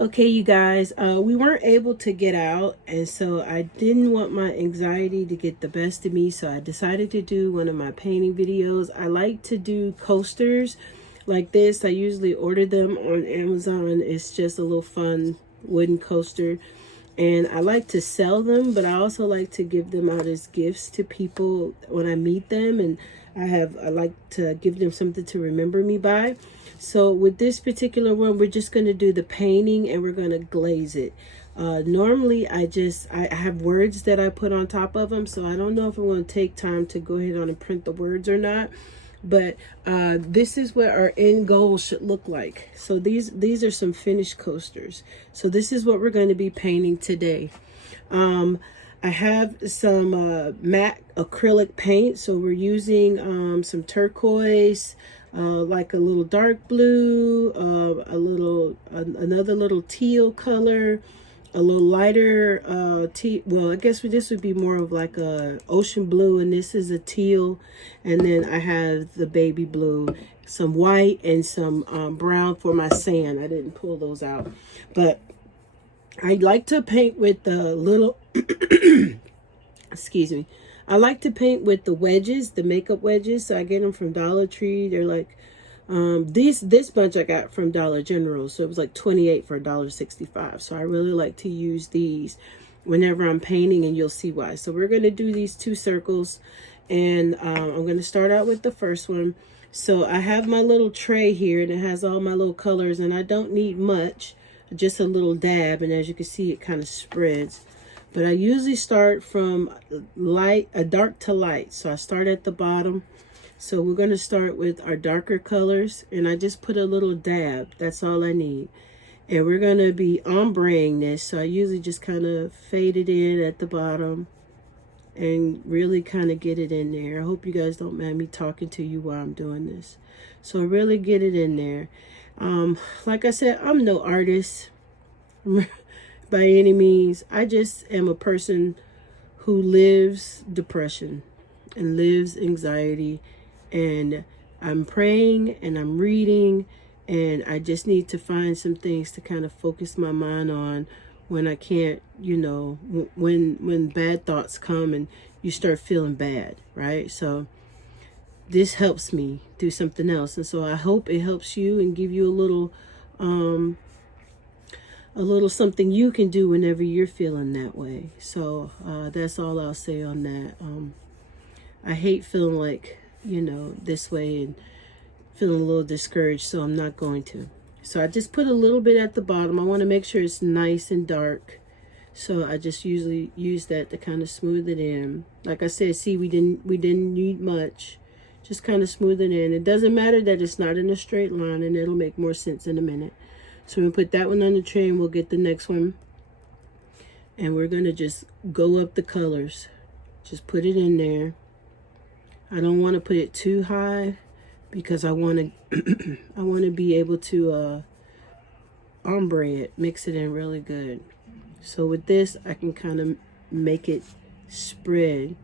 Okay, you guys, we weren't able to get out, and so I didn't want my anxiety to get the best of me, so I decided to do one of my painting videos. I like to do coasters like this. I usually order them on Amazon. It's just a little fun wooden coaster, and I like to sell them, but I also like to give them out as gifts to people when I meet them, and I like to give them something to remember me by. So with this particular one, we're just going to do the painting and we're going to glaze it. Normally I have words that I put on top of them, so I don't know if I'm going to take time to go ahead on and print the words or not. But this is what our end goal should look like. So these are some finished coasters. So this is what we're going to be painting today. I have some matte acrylic paint. So we're using some turquoise, like a little dark blue, another little teal color, a little lighter well, I guess this would be more of like a ocean blue, and this is a teal. And then I have the baby blue, some white, and some brown for my sand. I didn't pull those out, but I like to paint with the little excuse me, I like to paint with the wedges, the makeup wedges. So I get them from Dollar Tree. They're like this bunch I got from Dollar General, so it was like 28 for $1.65. So I really like to use these whenever I'm painting, and you'll see why. So we're going to do these 2 circles, and I'm going to start out with the first one. So I have my little tray here, and it has all my little colors, and I don't need much, just a little dab, and as you can see, it kind of spreads. But I usually start from dark to light. So I start at the bottom. So we're going to start with our darker colors, and I just put a little dab. That's all I need. And we're going to be ombreing this. So I usually just kind of fade it in at the bottom and really kind of get it in there. I hope you guys don't mind me talking to you while I'm doing this. So really get it in there. Like I said, I'm no artist by any means. I just am a person who lives depression and lives anxiety, and I'm praying and I'm reading, and I just need to find some things to kind of focus my mind on when I can't, when bad thoughts come and you start feeling bad, right? So this helps me do something else, and so I hope it helps you and give you a little something you can do whenever you're feeling that way. So that's all I'll say on that. I hate feeling like, this way and feeling a little discouraged, so I'm not going to. So I just put a little bit at the bottom. I want to make sure it's nice and dark. So I just usually use that to kind of smooth it in. Like I said, see, we didn't need much. Just kind of smooth it in. It doesn't matter that it's not in a straight line, and it'll make more sense in a minute. So we'll put that one on the tray, and we'll get the next one. And we're going to just go up the colors. Just put it in there. I don't want to put it too high because I want to I want to be able to ombre it, mix it in really good. So with this, I can kind of make it spread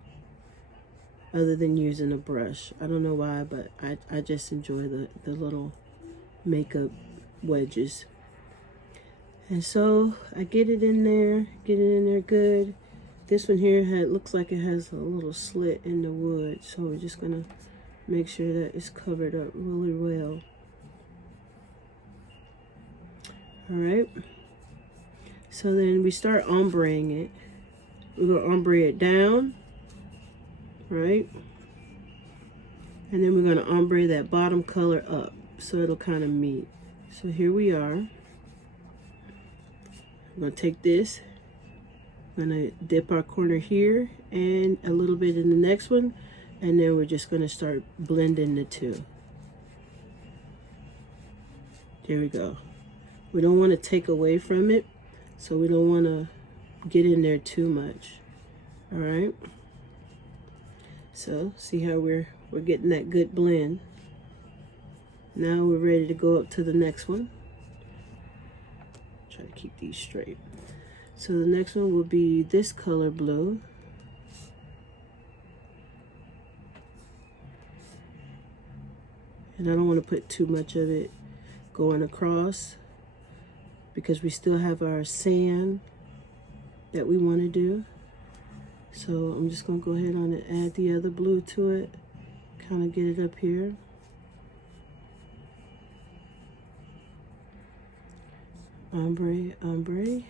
other than using a brush. I don't know why, but I just enjoy the little makeup wedges. And so I get it in there good. This one here looks like it has a little slit in the wood, so we're just gonna make sure that it's covered up really well. All right, so then we start ombreing it. We're gonna ombre it down, right? And then we're gonna ombre that bottom color up, so it'll kind of meet. So here we are. I'm gonna take this, I'm gonna dip our corner here and a little bit in the next one, and then we're just gonna start blending the two. There we go. We don't want to take away from it, so we don't want to get in there too much. All right. So see how we're getting that good blend. Now we're ready to go up to the next one. Try to keep these straight. So the next one will be this color blue. And I don't want to put too much of it going across. because we still have our sand that we want to do. So I'm just going to go ahead on and add the other blue to it, kind of get it up here. Ombre, ombre,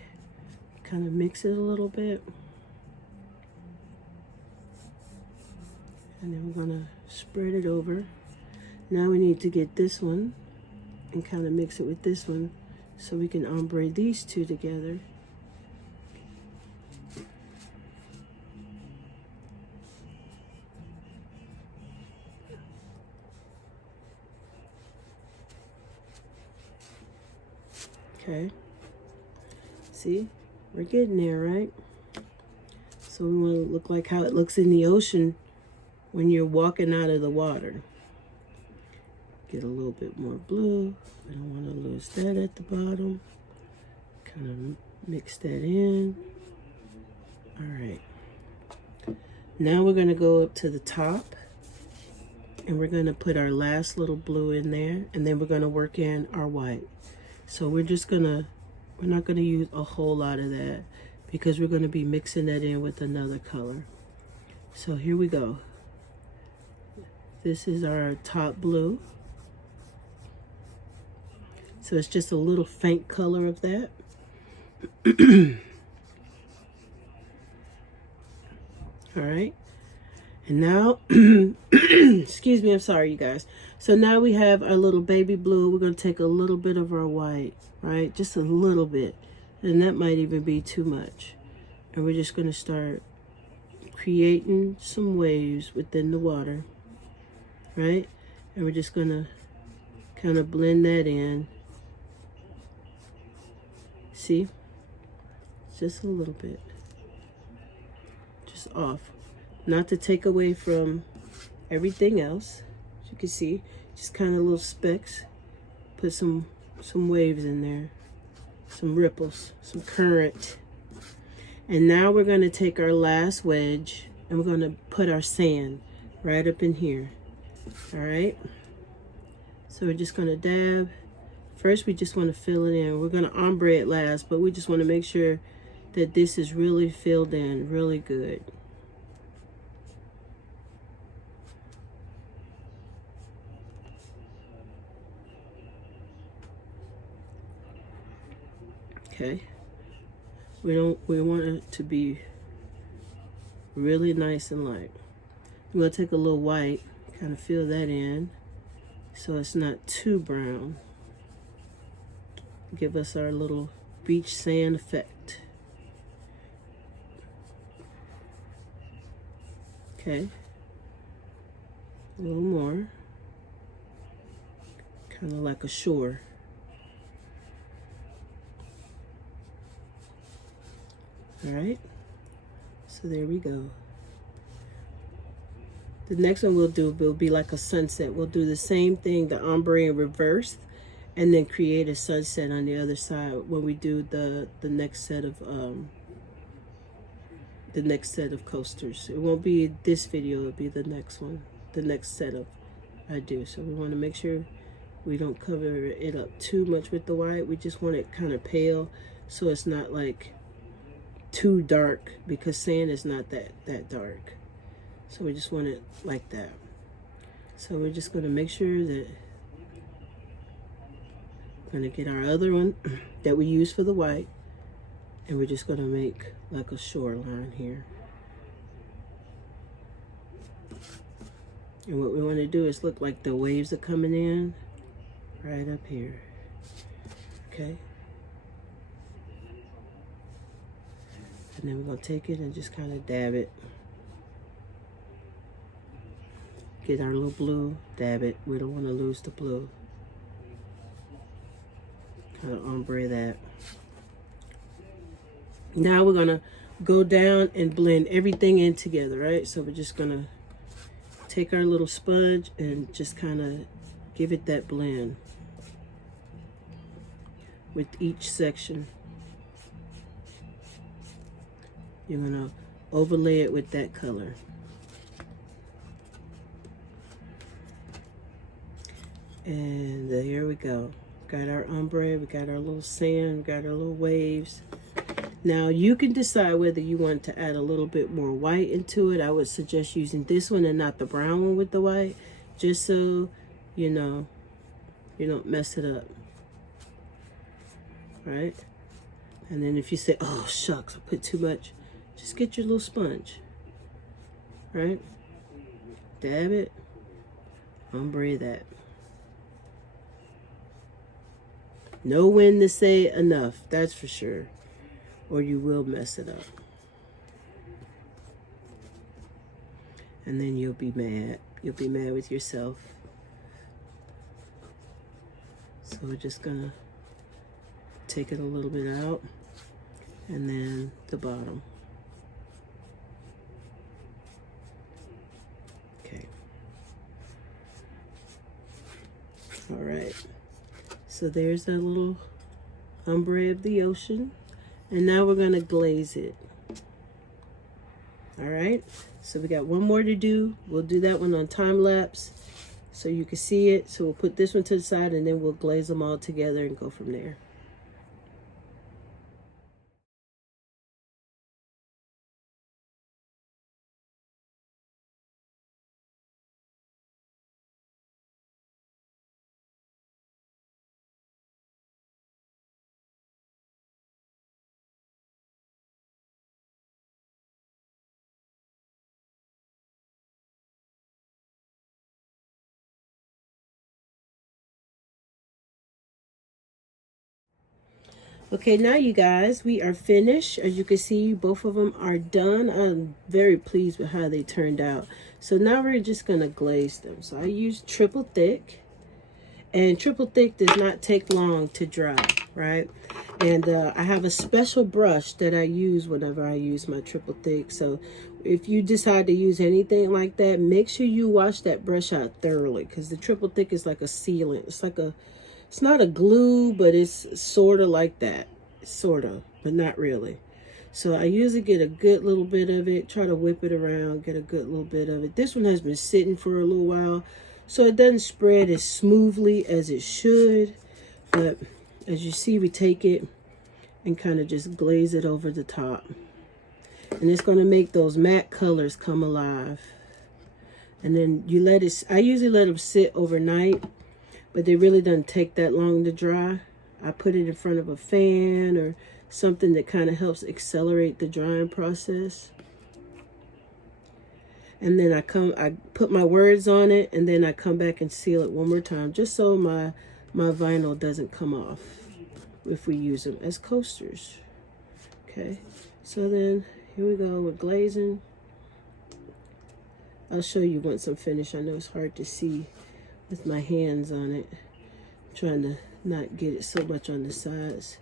kind of mix it a little bit. And then we're going to spread it over. Now we need to get this one and kind of mix it with this one so we can ombre these two together. Okay, see, we're getting there, right? So we want to look like how it looks in the ocean when you're walking out of the water. Get a little bit more blue. I don't want to lose that at the bottom. Kind of mix that in. All right. Now we're going to go up to the top and we're going to put our last little blue in there, and then we're going to work in our white. So we're not going to use a whole lot of that because we're going to be mixing that in with another color. So here we go. This is our top blue. So it's just a little faint color of that. All right. And now, excuse me, I'm sorry, you guys. So now we have our little baby blue. We're going to take a little bit of our white, right? Just a little bit. And that might even be too much. And we're just going to start creating some waves within the water, right? And we're just going to kind of blend that in. See? Just a little bit. Just off. Not to take away from everything else. As you can see, just kind of little specks. Put some waves in there. Some ripples, some current. And now we're going to take our last wedge and we're going to put our sand right up in here. All right. So we're just going to dab. First, we just want to fill it in. We're going to ombre it last, but we just want to make sure that this is really filled in really good. Okay, we want it to be really nice and light. I'm gonna take a little white, kind of fill that in so it's not too brown. Give us our little beach sand effect. Okay, a little more, kind of like a shore. All right, so there we go. The next one we'll do will be like a sunset. We'll do the same thing, the ombre in reverse, and then create a sunset on the other side when we do the next set of coasters. It won't be this video, it'll be the next one, the next set of I do. So we want to make sure we don't cover it up too much with the white. We just want it kind of pale so it's not like too dark, because sand is not that dark. So we just want it like that. So we're just going to make sure that we're going to get our other one that we use for the white, and we're just going to make like a shoreline here. And what we want to do is look like the waves are coming in right up here. Okay. And then we're going to take it and just kind of dab it. Get our little blue, dab it. We don't want to lose the blue. Kind of ombre that. Now we're going to go down and blend everything in together, right? So we're just going to take our little sponge and just kind of give it that blend with each section. You're going to overlay it with that color. And here we go. got our ombre, we got our little sand, we got our little waves. Now you can decide whether you want to add a little bit more white into it. I would suggest using this one and not the brown one with the white, just so you know you don't mess it up, right? And then if you say, oh shucks, I put too much, just get your little sponge, right? Dab it, ombre that. Know when to say enough, that's for sure, or you will mess it up. And then you'll be mad. You'll be mad with yourself. So we're just gonna take it a little bit out, and then the bottom. Okay. All right. So there's that little ombre of the ocean. And now we're gonna glaze it. All right. So we got one more to do. We'll do that one on time lapse so you can see it. So we'll put this one to the side and then we'll glaze them all together and go from there. Okay, now you guys, we are finished. As you can see, both of them are done. I'm very pleased with how they turned out. So now we're just gonna glaze them. So I used triple thick, and triple thick does not take long to dry, right? And I have a special brush that I use whenever I use my triple thick. So if you decide to use anything like that, make sure you wash that brush out thoroughly, because the triple thick is like a sealant. It's not a glue, but it's sort of like that. Sort of, but not really. So I usually get a good little bit of it, try to whip it around, get a good little bit of it. This one has been sitting for a little while, so it doesn't spread as smoothly as it should. But as you see, we take it and kind of just glaze it over the top. And it's going to make those matte colors come alive. And then you let it, I usually let them sit overnight, but they really doesn't take that long to dry. I put it in front of a fan or something that kind of helps accelerate the drying process. And then I put my words on it, and then I come back and seal it one more time, just so my vinyl doesn't come off if we use them as coasters. Okay, so then here we go with glazing. I'll show you once I'm finished. I know it's hard to see with my hands on it. I'm trying to not get it so much on the sides.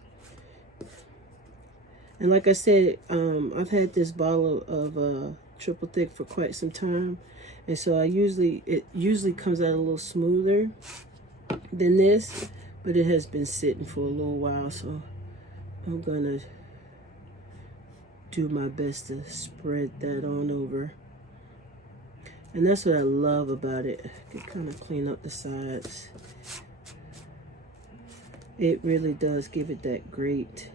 And like I said, I've had this bottle of triple thick for quite some time, and so it usually comes out a little smoother than this, but it has been sitting for a little while, so I'm gonna do my best to spread that on over. And that's what I love about it. I can kind of clean up the sides. It really does give it that great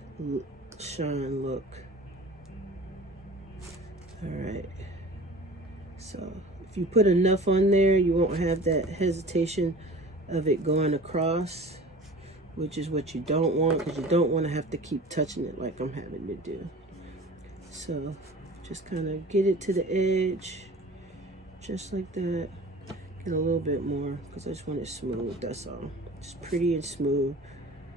shine look. All right. So if you put enough on there, you won't have that hesitation of it going across, which is what you don't want, because you don't want to have to keep touching it like I'm having to do. So just kind of get it to the edge. Just like that. Get a little bit more because I just want it smooth, that's all. Just pretty and smooth.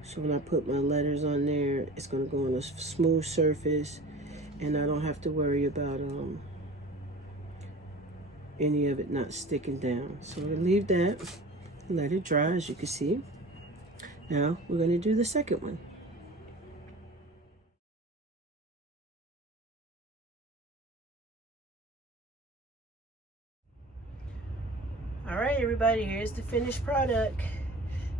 So when I put my letters on there, it's going to go on a smooth surface, and I don't have to worry about any of it not sticking down. So we'll leave that, let it dry, as you can see. Now we're going to do the second one. All right, everybody, here's the finished product.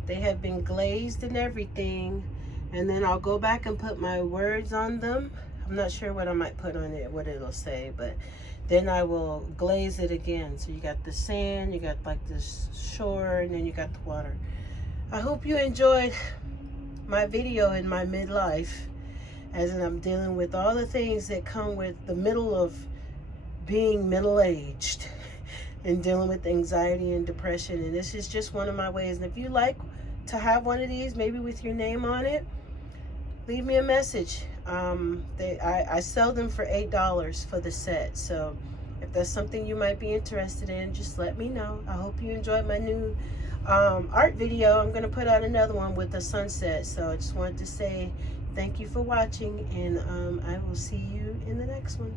They have been glazed and everything, and then I'll go back and put my words on them. I'm not sure what I might put on it, what it'll say, but then I will glaze it again. So you got the sand, you got like this shore, and then you got the water. I hope you enjoyed my video in my midlife, as I'm dealing with all the things that come with the middle of being middle-aged and dealing with anxiety and depression. And this is just one of my ways. And if you like to have one of these, maybe with your name on it, leave me a message. I sell them for $8 for the set. So if that's something you might be interested in, just let me know. I hope you enjoyed my new art video. I'm going to put out another one with the sunset. So I just wanted to say thank you for watching, and I will see you in the next one.